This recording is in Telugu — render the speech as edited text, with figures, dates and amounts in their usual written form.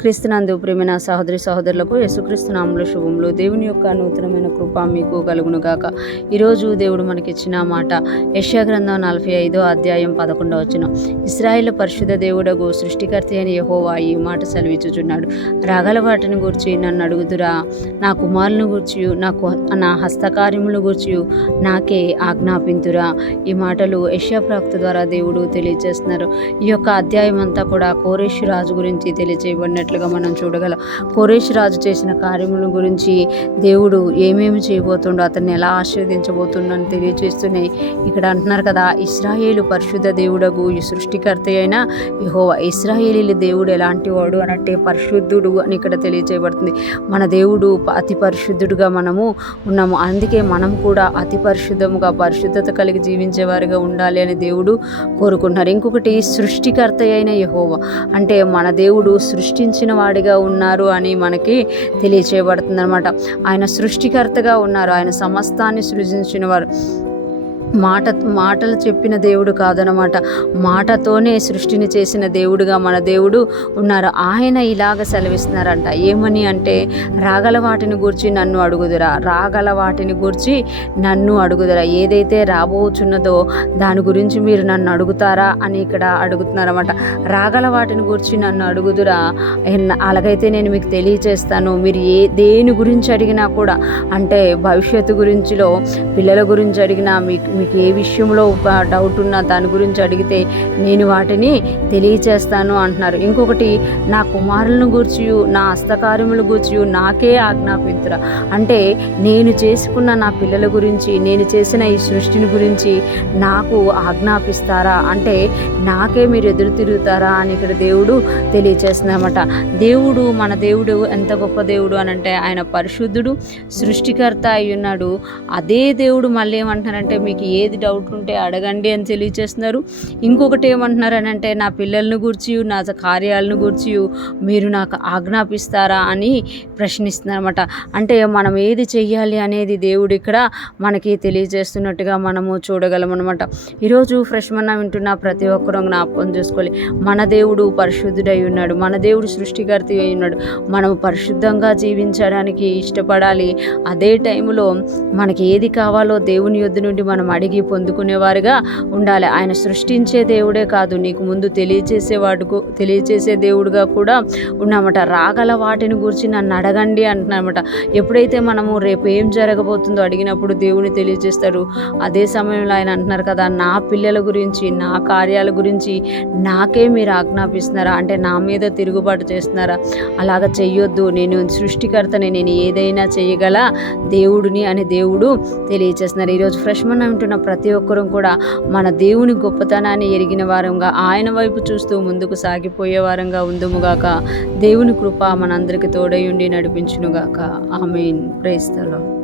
క్రీస్తునందు ప్రియమైన సహోదరి సహోదరులకు యేసుక్రీస్తు నామములో శుభములు. దేవుని యొక్క నూతనమైన కృప మీకు కలుగును గాక. ఈరోజు దేవుడు మనకిచ్చిన మాట యెషయా గ్రంథం 45వ అధ్యాయం 11వ వచనం. ఇశ్రాయేలు పరిశుద్ధ దేవుడగు సృష్టికర్త అయిన యెహోవా ఈ మాట సెలవిచ్చుచున్నాడు. రాగల వాటిని గూర్చి నన్ను అడుగుదురా, నా కుమారులను గూర్చి నా హస్తకార్యములను గూర్చి నాకే ఆజ్ఞాపింతురా. ఈ మాటలు యెషయా ప్రవక్త ద్వారా దేవుడు తెలియజేస్తున్నారు. ఈ యొక్క అధ్యాయం అంతా కూడా కోరేషు రాజు గురించి తెలియజేయబడినట్లుగా మనం చూడగలం. కోరేషు రాజు చేసిన కార్యముల గురించి దేవుడు ఏమేమి చేయబోతుండో, అతన్ని ఎలా ఆశీర్వదించబోతుండో తెలియజేస్తూనే ఇక్కడ అంటున్నారు కదా, ఇశ్రాయేలు పరిశుద్ధ దేవుడగు ఈ సృష్టికర్త అయిన యెహోవా. ఇశ్రాయేలీల దేవుడు ఎలాంటి వాడు అనంటే పరిశుద్ధుడు అని ఇక్కడ తెలియజేయబడుతుంది. మన దేవుడు అతి పరిశుద్ధుడుగా మనము ఉన్నాము. అందుకే మనం కూడా అతి పరిశుద్ధముగా పరిశుద్ధత కలిగి జీవించేవారిగా ఉండాలి అని దేవుడు కోరుకుంటున్నారు. ఇంకొకటి సృష్టికర్త అయిన యెహోవా అంటే మన దేవుడు సృష్టించిన వాడిగా ఉన్నారు అని మనకి తెలియచేయబడుతుంది అనమాట. ఆయన సృష్టికర్తగా ఉన్నారు. ఆయన సమస్తాన్ని సృజించిన వారు. మాటలు చెప్పిన దేవుడు కాదనమాట, మాటతోనే సృష్టిని చేసిన దేవుడుగా మన దేవుడు ఉన్నారు. ఆయన ఇలాగ సెలవిస్తున్నారంట. ఏమని అంటే, రాగల వాటిని గూర్చి నన్ను అడుగుదురా, రాగల వాటిని గూర్చి నన్ను అడుగుదురా. ఏదైతే రాబోచున్నదో దాని గురించి మీరు నన్ను అడుగుతారా అని ఇక్కడ అడుగుతున్నారన్నమాట. రాగల వాటిని గూర్చి నన్ను అడుగుదురా, అలాగైతే నేను మీకు తెలియచేస్తాను. మీరు దేని గురించి అడిగినా కూడా, అంటే భవిష్యత్తు గురించిలో పిల్లల గురించి అడిగినా, మీకు ఏ విషయంలో డౌట్ ఉన్నా దాని గురించి అడిగితే నేను వాటిని తెలియచేస్తాను అంటున్నారు. ఇంకొకటి, నా కుమారులను గూర్చి నా హస్తకార్యముల గూర్చి నాకే ఆజ్ఞాపించురా. అంటే నేను చేసుకున్న నా పిల్లల గురించి, నేను చేసిన ఈ సృష్టిని గురించి నాకు ఆజ్ఞాపిస్తారా, అంటే నాకే మీరు ఎదురు తిరుగుతారా అని ఇక్కడ దేవుడు తెలియచేస్తున్నారన్నమాట. దేవుడు, మన దేవుడు ఎంత గొప్ప దేవుడు అని అంటే, ఆయన పరిశుద్ధుడు, సృష్టికర్త అయి ఉన్నాడు. అదే దేవుడు మళ్ళీ ఏమంటున్నారంటే, మీకు ఏది డౌట్ ఉంటే అడగండి అని తెలియచేస్తున్నారు. ఇంకొకటి ఏమంటున్నారు అని అంటే, నా పిల్లలను గూర్చి నా కార్యాలను గూర్చి మీరు నాకు ఆజ్ఞాపిస్తారా అని ప్రశ్నిస్తున్నారు అనమాట. అంటే మనం ఏది చెయ్యాలి అనేది దేవుడు ఇక్కడ మనకి తెలియజేస్తున్నట్టుగా మనము చూడగలం అనమాట. ఈరోజు ఫ్రెష్ మన్నా వింటున్న ప్రతి ఒక్కరూ జ్ఞాపకం చేసుకోవాలి, మన దేవుడు పరిశుద్ధుడై ఉన్నాడు. మన దేవుడు సృష్టికర్త అయి ఉన్నాడు. మనము పరిశుద్ధంగా జీవించడానికి ఇష్టపడాలి. అదే టైంలో మనకి ఏది కావాలో దేవుని యొద్ద నుండి మనం అడిగి పొందుకునేవారుగా ఉండాలి. ఆయన సృష్టించే దేవుడే కాదు, నీకు ముందు తెలియచేసే దేవుడుగా కూడా ఉన్నామట. రాగల వాటిని గురించి నన్ను అడగండి అంటున్నామట. ఎప్పుడైతే మనము రేపు ఏం జరగబోతుందో అడిగినప్పుడు దేవుని తెలియజేస్తారు. అదే సమయంలో ఆయన అంటున్నారు కదా, నా పిల్లల గురించి, నా కార్యాల గురించి నాకే మీరు ఆజ్ఞాపిస్తున్నారా, అంటే నా మీద తిరుగుబాటు చేస్తున్నారా? అలాగ చెయ్యొద్దు, నేను సృష్టికర్తని, నేను ఏదైనా చేయగల దేవుడిని అని దేవుడు తెలియచేస్తున్నారు. ఈరోజు ఫ్రెష్ మన్నా వింటున్న ప్రతి ఒక్కరూ కూడా మన దేవుని గొప్పతనాన్ని ఎరిగిన వారంగా, ఆయన వైపు చూస్తూ ముందుకు సాగిపోయే వారంగా ఉందుముగాక. దేవుని కృప మనందరికీ తోడై ఉండి నడిపించునుగాక. ఆమేన్. Praise the lord.